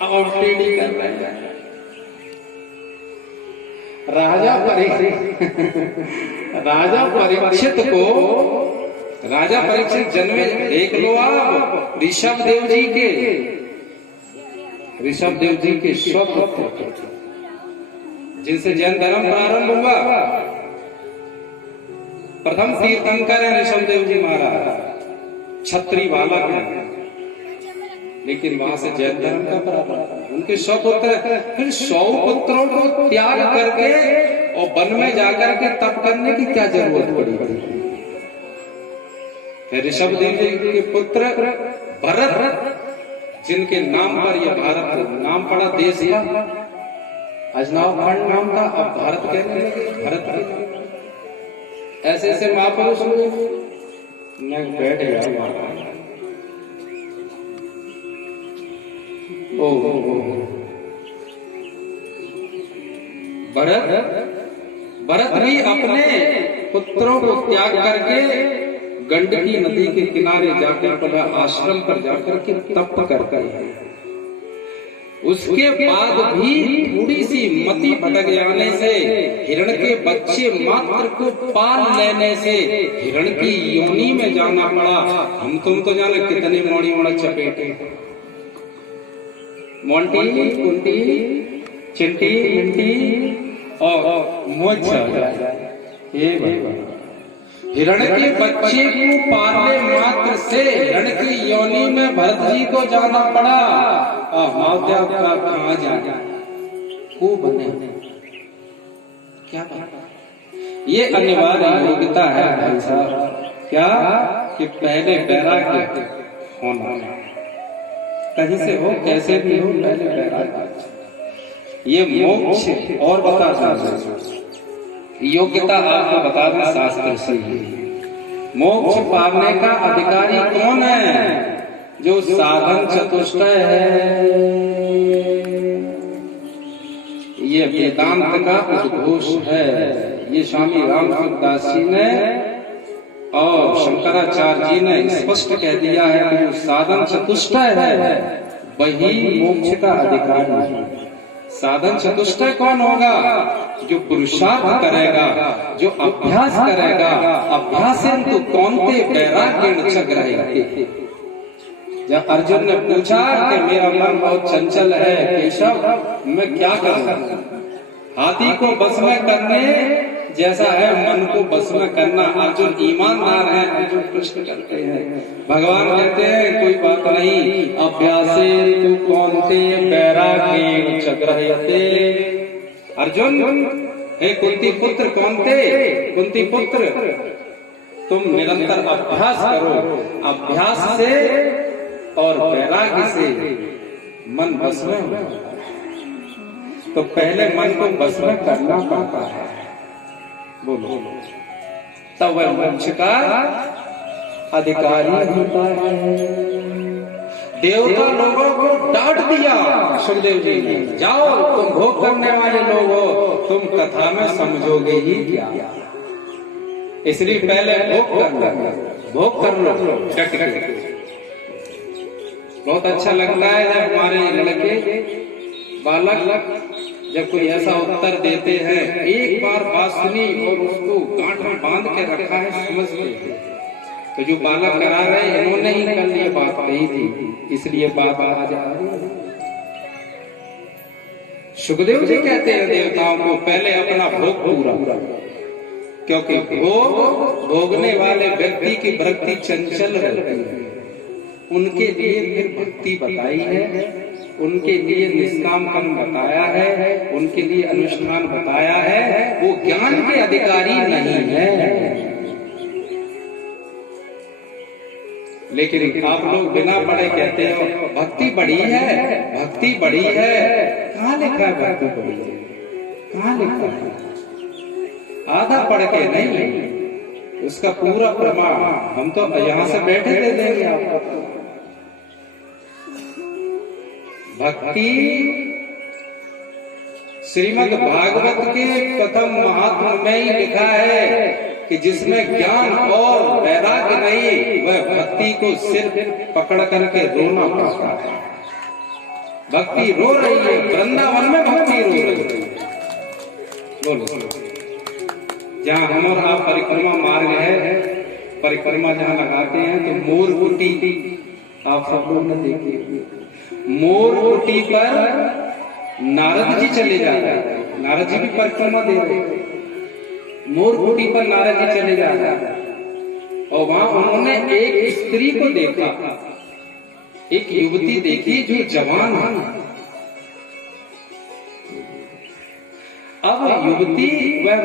और टेढ़ी कर रहे हैं। राजा परीक्षित जन्मे, देख लो आप ऋषभ देव जी के स्वपुत्र जिनसे जैन धर्म प्रारंभ हुआ, प्रथम तीर्थंकर है ऋषभ देव जी महाराज, छत्री बालक है, लेकिन वहां से जैन धर्म का प्रारंभ। उनके 100 पुत्र, फिर 100 पुत्रों को त्याग करके और वन में जाकर के तप करने की क्या जरूरत पड़ी थी। फिर ऋषभ देव जी के पुत्र भरत, जिनके नाम पर यह भारत नाम पड़ा, देश का अजनाव खंड नाम था, अब भारत कहने लगे। भरत के ऐसे ऐसे महापुरुष हुए। मैं बैठ गया। भरत भी अपने पुत्रों को त्याग करके गंडकी नदी के किनारे जाकर पड़ा, आश्रम पर जाकर के तप करते हैं। उसके बाद भी थोड़ी सी मति भटक जाने से, हिरण के बच्चे मात्र को पाल लेने से हिरण की योनि में जाना पड़ा। हम तुम तो जाने कितने मोड़ी मोड़ा चपेटे, मोंटी कुंटी चिंटी मिंटी और मोचा। हिरण के बच्चे को पालने मात्र से हिरण की योनि में भरत जी को जाना पड़ा। कहाँ जाना को बने, क्या ये अनिवार्य योग्यता है भाई साहब। क्या कि पहले वैराग्य होना, कहीं से हो कैसे भी हो, पहले वैराग्य। ये मोक्ष और बता योग्यता आपको बता दें शास्त्र से। मोक्ष पाने का अधिकारी कौन है? जो साधन चतुष्टय है। ये वेदांत का उद्घोष है। ये स्वामी रामसूरदास जी ने और शंकराचार्य जी ने स्पष्ट कह दिया है कि जो साधन चतुष्टय है वही मोक्ष का अधिकारी है। साधन चतुष्टय कौन होगा? जो पुरुषार्थ करेगा, जो अभ्यास करेगा। अभ्यास तो कौनते वैराग्य चक रहेगा। जब अर्जुन ने पूछा कि मेरा मन बहुत चंचल है केशव, मैं क्या करूं? हाथी को बस में करने जैसा है मन को बस में करना। अर्जुन ईमानदार है, अर्जुन कृष्ण करते हैं। भगवान कहते हैं कोई बात नहीं, अभ्यासे तू कौनते वैराग्य चक्रहयते। अर्जुन हे कुंती पुत्र कौनते, कुंती पुत्र तुम निरंतर अभ्यास करो। अभ्यास से और वैराग्य से मन बस में हो। तो पहले मन को बस में करना पड़ता है, बोलो, तब वह मोक्ष का अधिकारी होता है। देवता लोगों को डांट दिया सुखदेव जी ने, जाओ तुम भोग करने वाले लोग हो, तुम कथा में समझोगे ही क्या। इसलिए पहले भोग कर लो डट के। बहुत अच्छा लगता है जब हमारे लड़के बालक जब कोई ऐसा उत्तर देते हैं, एक बार बात सुनी और उसको गांठ में बांध के रखा है, समझते हैं। तो जो बालक करा रहे इन्होंने ही कल ये बात कही थी, इसलिए बात आ जा रही है। सुखदेव जी कहते हैं देवताओं को पहले अपना भोग पूरा, क्योंकि भोग भोगने वाले व्यक्ति की वृत्ति चंचल रहती है। उनके लिए फिर भक्ति बताई है, उनके लिए निष्काम कर्म बताया है, उनके लिए अनुष्ठान बताया है। वो ज्ञान के अधिकारी नहीं है। लेकिन आप लोग बिना पढ़े कहते हो भक्ति बड़ी है, भक्ति बड़ी है। कहाँ लिखा है भक्ति बड़ी है? कहाँ लिखा है? आधा पढ़ के नहीं, उसका पूरा प्रमाण हम तो यहाँ से बैठे दे देंगे आपको। भक्ति श्रीमद् भागवत के प्रथम महात्म में ही लिखा है कि जिसमें ज्ञान और वैराग्य नहीं, वह भक्ति को सिर्फ पकड़ करके रोना पड़ता है। भक्ति रो रही है, वृंदावन में भक्ति रो रही है। बोलो, जहाँ हम और आप परिक्रमा मार्ग है, परिक्रमा जहाँ लगाते हैं तो मोर कुटी, आप सब लोग ने देखी, मोर कुटी पर नारद जी चले जाते हैं। नारद जी भी परिक्रमा दे रहे हैं, मोर कुटी पर नारद जी चले जाते हैं और वहां उन्होंने एक स्त्री को देखा, एक युवती देखी जो जवान है। अब युवती वह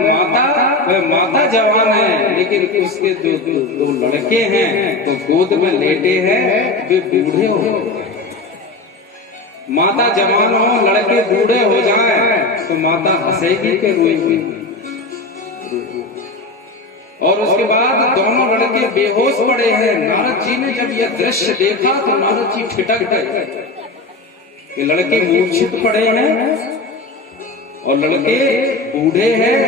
माता जवान है, लेकिन उसके दो लड़के हैं तो गोद में लेटे हैं, वे बूढ़े हो गए। माता जवान हो, लड़के बूढ़े हो जाएं तो माता हंसेगी के रोएगी। और उसके बाद दोनों लड़के बेहोश पड़े हैं। नारद जी ने जब यह दृश्य देखा तो नारद जी ठिठक गए, ये लड़के मूर्छित पड़े हैं और लड़के बूढ़े हैं,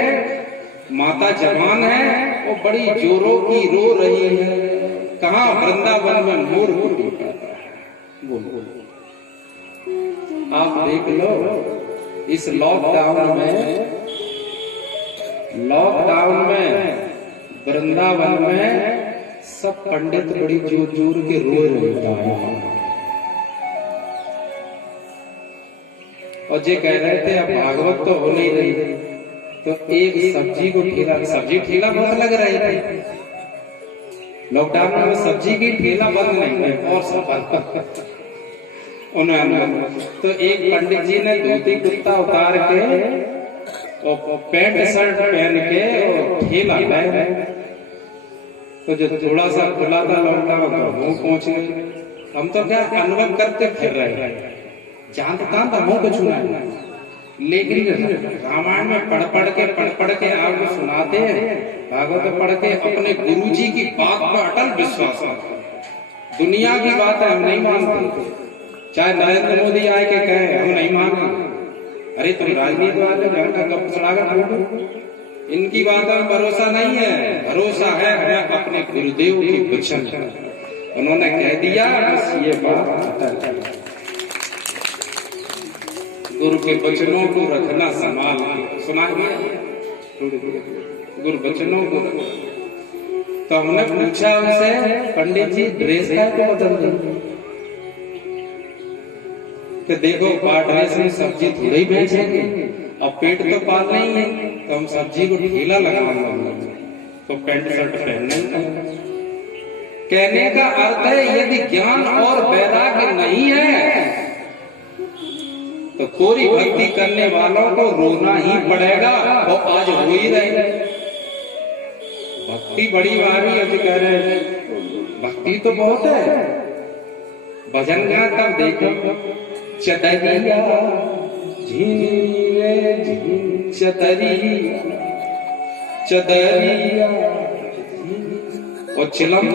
माता जवान है और बड़ी जोरों की रो रही है। कहाँ? वृंदावन में मोर कुटी पर। बोलो, आप देख लो इस लॉकडाउन में वृंदावन में सब पंडित बड़ी जोर जोर के रो रहे हैं और जे कह रहे थे अब भागवत तो हो नहीं रही, तो एक सब्जी ठेला बहुत लग रही थी लॉकडाउन में। सब्जी की ठेला बंद नहीं है और सब उन्होंने तो एक पंडित जी ने धोती कुर्ता उतार के और पैंट शर्ट पहन के और ठेला लाए, तो जो थोड़ा सा खुला था लॉकडाउन तो मुंह पहुंच गए। हम तो क्या अनुभव करते फिर रहे, जानता था मुंह को छूना, लेकिन रामायण में पढ़ के आपको सुनाते हैं, भागवत पढ़ के अपने गुरुजी की बात पर अटल विश्वास रखो। दुनिया की बात है हम नहीं मानते, चाहे नरेंद्र मोदी आए के कहे हम नहीं मानते। अरे तुम राजनीति वाले गप सड़ाकर इनकी बात में भरोसा नहीं है, भरोसा है हमें अपने गुरुदेव की वचन। उन्होंने कह दिया बस ये बात, गुरु के वचनों को रखना संभाल। सुना गुरु वचनों को रखना। तो हमने पूछा उनसे, पंडित जी ड्रेस का को बदल देंगे? तो देखो ड्रेस में सब्जी थोड़ी बेचेंगे, अब पेट तो पालना ही है, तो हम सब्जी को ठेला लगाऊंगा तो पैंट शर्ट पहनना ही। कहने का अर्थ है यदि ज्ञान और वैराग्य नहीं है तो कोरी भक्ति करने वालों को रोना ही पड़ेगा, और आज रो ही रहे। भक्ति बड़ी भारी है, कह रहे भक्ति तो बहुत है। भजन गा तब देखो, चतरिया झीले चतरिया चतरिया और चिलम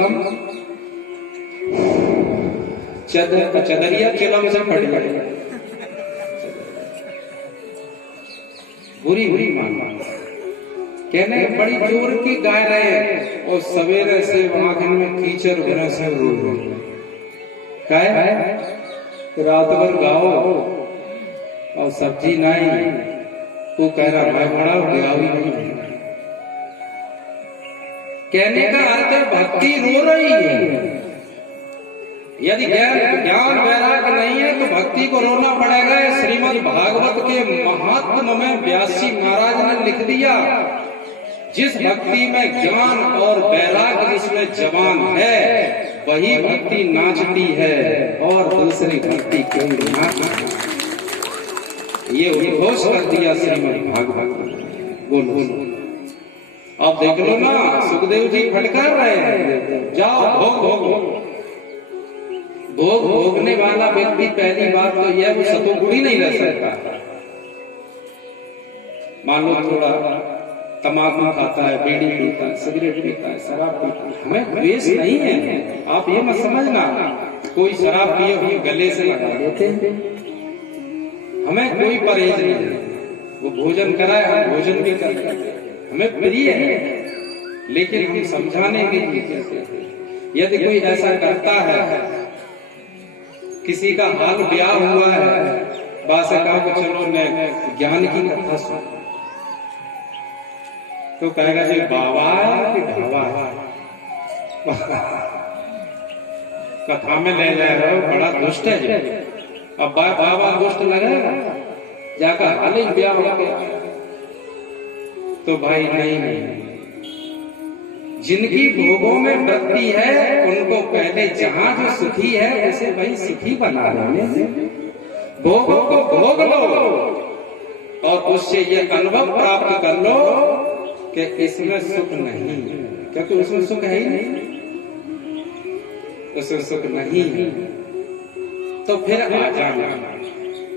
चदरिया चिलम से पड़ गए। बुरी मान कहने बड़ी जोर की गाय रहे और सवेरे से आंखन में कीचड़ भरा से रो रहे। रात भर गाओ और सब्जी नहीं, तो कह रहा मैं बड़ा गया भी नहीं। कहने का अर्थ है भक्ति रो रही है। यदि ज्ञान वैराग्य नहीं है तो भक्ति को रोना पड़ेगा। श्रीमद् भागवत के महात्म में व्यासी महाराज ने लिख दिया, जिस भक्ति में ज्ञान और वैराग्य जिसमें जवान है वही भक्ति नाचती है और दूसरी भक्ति क्यों नाचती। ये उद्घोष कर दिया श्रीमद् भागवत। बोलो अब देख लो ना, सुखदेव जी फटकार रहे हैं, जाओ भोग भोग। भोग भोगने वाला व्यक्ति पहली बात तो यह वो सतोगुणी नहीं रह सकता। मान लो थोड़ा तम्बाकू खाता है, बीड़ी पीता है, सिगरेट पीता है, शराब पीता है, हमें द्वेष नहीं है। आप ये मत समझना कोई शराब पिए हुए गले से लगा देते हैं, हमें कोई परहेज नहीं है। वो भोजन कराए हम भोजन भी करते हैं, हमें प्रिय है, लेकिन हम समझाने के लिए कहते हैं। यदि कोई ऐसा करता है किसी का हाल ब्याह हुआ है, बासे कहा कि चलो मैं ज्ञान की कथा सुन, तो कहेगा जी बाबा है कि ढाबा है, कथा में ले जा रहे हो, बड़ा दुष्ट है जी। अब बाबा दुष्ट लगेगा, जाकर हाल ही ब्याह हो गया। तो भाई नहीं, जिनकी भोगों में वृत्ति है उनको पहले जहां जो सुखी है उसे भाई सुखी बना लेने से, भोगों को भोग लो और उससे ये अनुभव प्राप्त कर लो कि इसमें सुख नहीं, क्योंकि उसमें सुख है ही नहीं, उसमें सुख नहीं तो फिर आ जाना,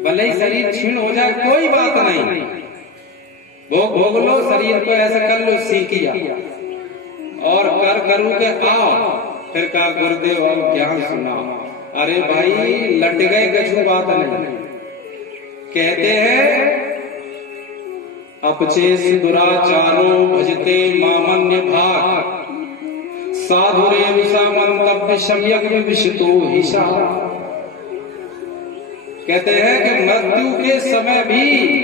भले ही शरीर क्षीण हो जाए कोई बात नहीं, भोग लो, शरीर को ऐसा कर लो सीखिया और करू के आओ, फिर कहा गुरुदेव अब ज्ञान सुना। अरे भाई लट गए कछु बात नहीं, कहते हैं अपचेस दुराचारो भजते मामन्य भाग, साधुरेव सामंतव्य सम्यक विविशतो हिशा। कहते हैं कि मृत्यु के समय भी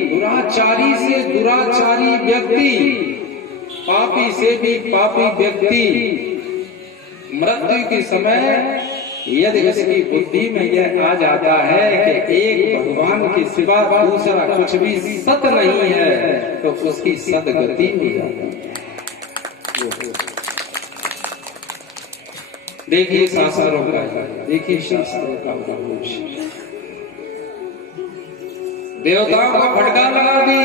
दुराचारी से दुराचारी व्यक्ति, पापी से भी पापी व्यक्ति मृत्यु के समय यदि उसकी बुद्धि में यह आ जाता है कि एक भगवान के सिवा दूसरा कुछ भी सत नहीं है, तो उसकी सदगति हो जाती है। देखिए शास्त्रों का, देखिए शास्त्रों का उपदेश, देवताओं का फटका लगा दी,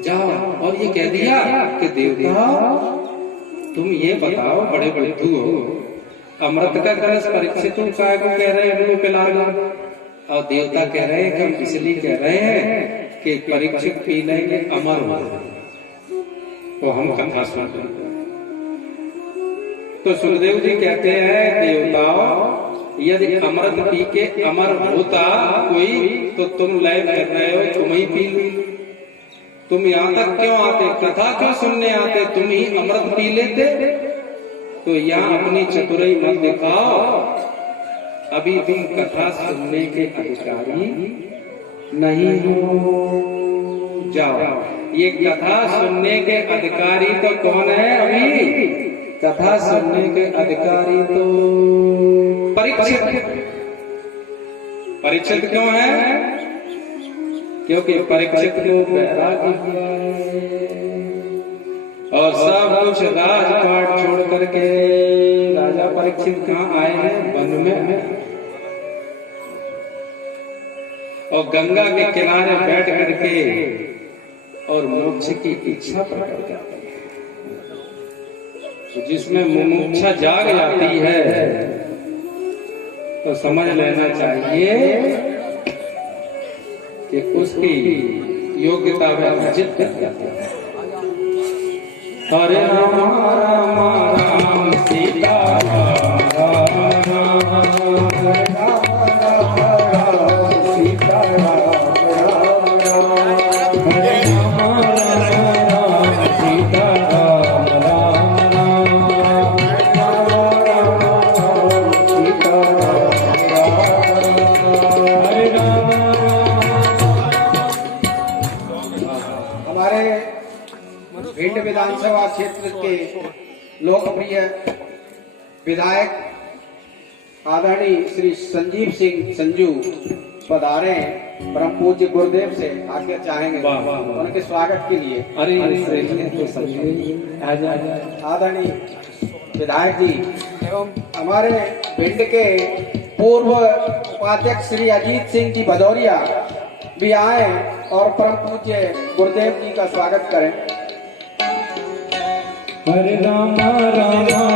जाओ और ये कह दिया कि देवता तुम ये बताओ, बड़े बुद्धू हो, अमृत का कलश परीक्षित काय को कह रहे हैं पिला लो, और देवता कह रहे हैं कि हम इसलिए कह रहे हैं कि परीक्षित पी लेंगे अमर हो, तो हम कथा सुनते। तो सुखदेव जी कहते हैं देवताओं यदि अमृत पी के अमर होता कोई तो तुम लय कर रहे हो, तुम ही पी लो, तुम यहाँ तक क्यों आते, कथा क्यों सुनने आते, तुम ही अमृत पी लेते। तो यहाँ अपनी चतुराई मत दिखाओ, अभी तुम कथा सुनने के अधिकारी नहीं हो, जाओ। ये कथा सुनने के अधिकारी तो कौन है, अभी कथा सुनने के अधिकारी तो परीक्षित। परीक्षित क्यों है, क्योंकि परीक्षित को वैराग्य हुआ है और सब कुछ राजपाट छोड़ करके राजा परीक्षित कहाँ आए हैं, वन में, और गंगा के किनारे बैठ करके और मोक्ष की इच्छा प्रकट करते हैं। तो जिसमें मुमुक्षा जाग जाती है तो समझ लेना चाहिए कि उसकी योग्यता में अर्जित कर जाती है। हरे राम राम राम सीता राम हरे राम राम सीता राम हरे राम राम सीता भिंड विधानसभा क्षेत्र के लोकप्रिय विधायक आदरणीय श्री संजीव सिंह संजू पधारे, परम पूज्य गुरुदेव से आज्ञा चाहेंगे उनके स्वागत के लिए। आदरणीय विधायक जी एवं हमारे भिंड के पूर्व उपाध्यक्ष श्री अजीत सिंह जी भदौरिया भी आए और परम पूज्य गुरुदेव जी का स्वागत करें। हरे राम राम राम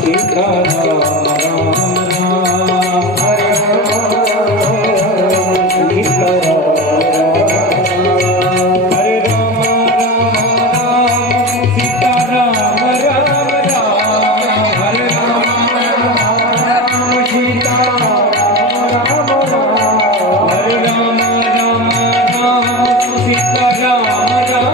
सीता राम राम हरे राम सीता हरे राम राम सीता राम राम राम हरे राम सीता राम राम हरे राम राम सीता राम राम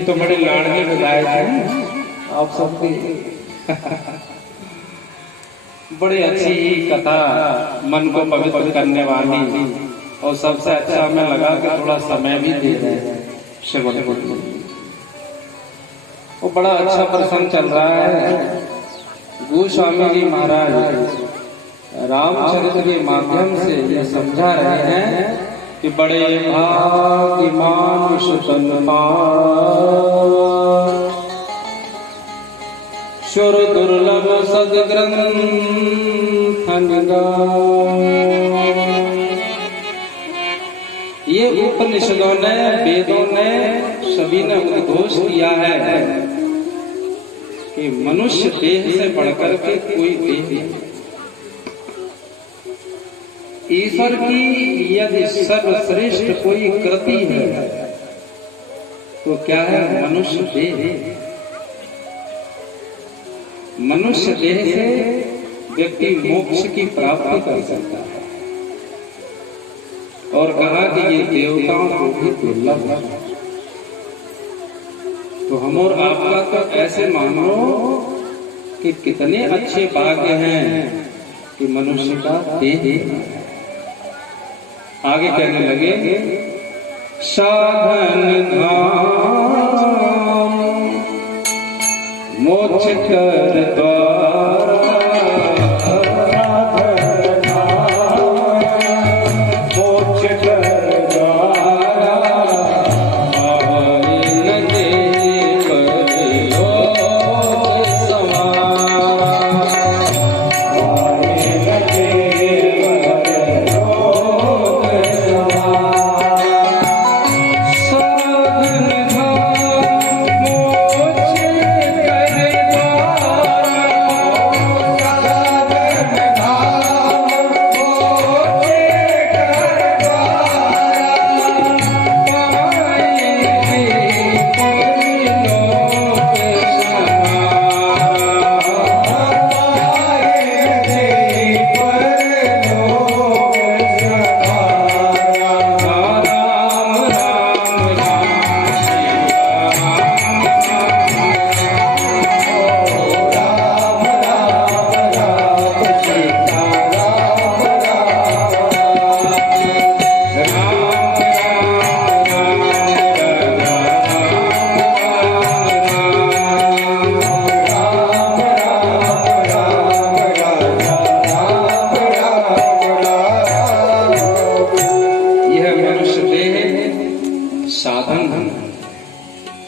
तो बड़े लाडले विधायक हैं आप सबके। बड़ी अच्छी कथा, मन को पवित्र करने वाली, और सबसे अच्छा हमें लगा कि थोड़ा समय भी दे रहे हैं श्रवण को। वो बड़ा अच्छा प्रसंग चल रहा है। गोस्वामी जी महाराज रामचरित्र के माध्यम से ये समझा रहे हैं कि बड़े भाग्यमान सुतन शुर दुर्लभ सदग्रंथ ये उपनिषदों ने, वेदों ने, सभी ने उद्घोष किया है कि मनुष्य देह से बढ़कर के कोई देह नहीं। ईश्वर की यदि सर्वश्रेष्ठ कोई कृति है तो क्या है? मनुष्य देह। मनुष्य देह से व्यक्ति मोक्ष की प्राप्ति कर सकता है, और कहा कि ये देवताओं को भी दुर्लभ है। तो हम और आपका तो ऐसे मानो कि कितने अच्छे भाग्य हैं कि मनुष्य का देह। आगे कहने लगे, साधन धाम मोक्ष कर द्वार, मोक्ष कर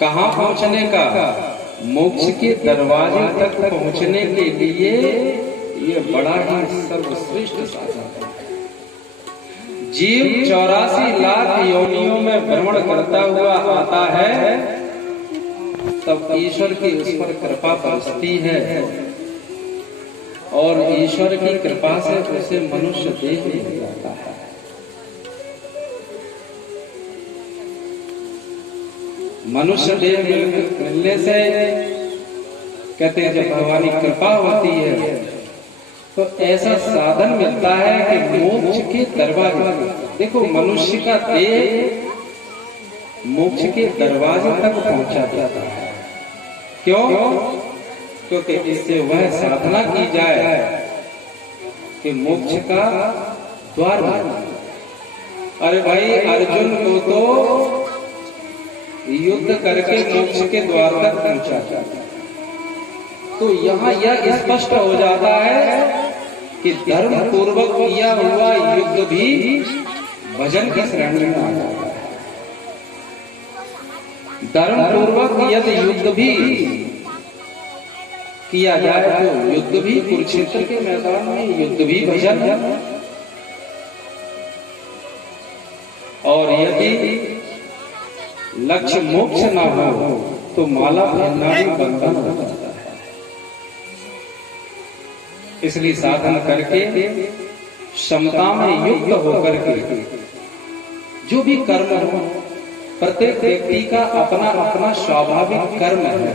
कहाँ पहुँचने का? मोक्ष के दरवाजे तक पहुँचने के लिए ये बड़ा ही सर्वश्रेष्ठ साधन है। जीव 84 लाख योनियों में भ्रमण करता हुआ आता है, तब ईश्वर की उस पर कृपा बरसती है, और ईश्वर की कृपा से उसे मनुष्य देह मिल जाता है। मनुष्य देह मिलने से कहते हैं जब भगवान की कृपा होती है तो ऐसा साधन मिलता है कि मोक्ष के दरवाजे, देखो मनुष्य का देह मोक्ष के दरवाजे तक पहुंचा जाता है। क्यों? क्योंकि इससे वह साधना की जाए कि मोक्ष का द्वार। अरे भाई, अर्जुन को तो युद्ध करके मोक्ष के द्वार तक पहुंचा, तो यहाँ यह स्पष्ट हो जाता है कि धर्म पूर्वक किया हुआ युद्ध भी भजन की श्रेणी में आ जाता है। धर्म पूर्वक यदि युद्ध भी किया जाए तो युद्ध भी कुरुक्षेत्र के मैदान में युद्ध भी भजन है, और यदि लक्ष्य मोक्ष ना हो तो माला पहनना भी बंधन हो जाता है। इसलिए साधन करके क्षमता में युक्त होकर के जो भी कर्म हो, प्रत्येक व्यक्ति का अपना अपना स्वाभाविक कर्म है।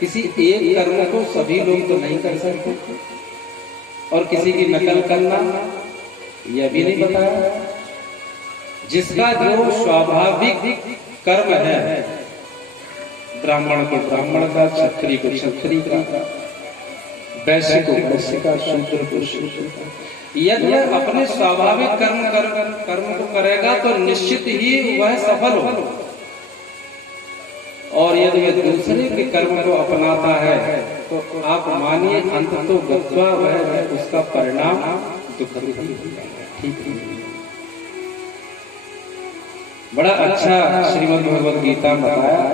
किसी एक कर्म को सभी लोग तो नहीं कर सकते, और किसी की नकल करना यह भी नहीं बताया। जिसका जो स्वाभाविक कर्म है, ब्राह्मण को ब्राह्मण का, क्षत्रिय को क्षत्रिय का, वैश्य को वैश्य का, शूद्र को शूद्र का, यदि वह अपने स्वाभाविक कर्म को करेगा तो निश्चित ही वह सफल हो, और यदि वह दूसरे के कर्म को अपनाता है तो आप मानिए अंत तो गत्वा वह उसका परिणाम दुखद ही होगा। ठीक है, बड़ा अच्छा श्रीमद् भगवद गीता में बताया,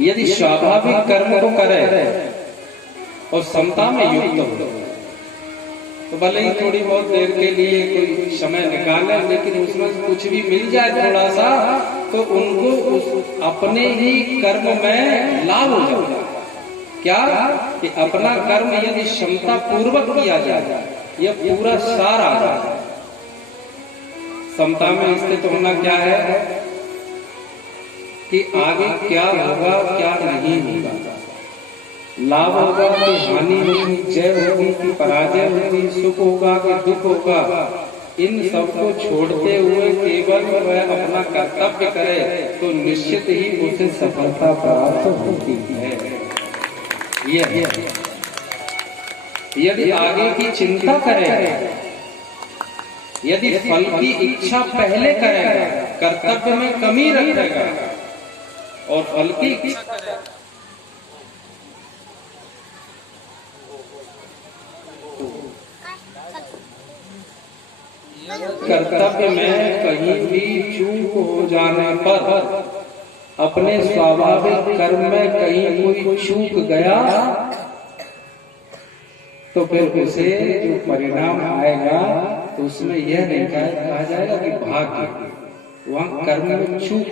यदि स्वाभाविक कर्म को करे और समता में युक्त हो तो भले ही थोड़ी बहुत देर के लिए कोई समय निकाले, लेकिन उसमें कुछ भी मिल जाए थोड़ा सा तो उनको उस अपने ही कर्म में लाभ हो जाए। क्या कि अपना कर्म यदि क्षमता पूर्वक किया जाए, यह पूरा सार आ जाए। समता में स्थित होना क्या है कि आगे क्या होगा क्या नहीं होगा, लाभ होगा कि हानि होगी, जय होगी कि पराजय होगी, सुख होगा कि दुख होगा, इन सबको छोड़ते हुए केवल वह अपना कर्तव्य करे तो निश्चित ही उसे सफलता प्राप्त होती है। यदि आगे की चिंता करेगा, यदि फल की इच्छा पहले करेगा, कर्तव्य में कमी रखेगा और फल की इच्छा कर्तव्य में कहीं भी चूक हो जाने पर, अपने स्वाभाविक कर्म में कहीं कोई चूक गया तो फिर उसे जो परिणाम आएगा तो उसमें यह नहीं कहा जाएगा कि भाग्य, वहां कर्म में चूक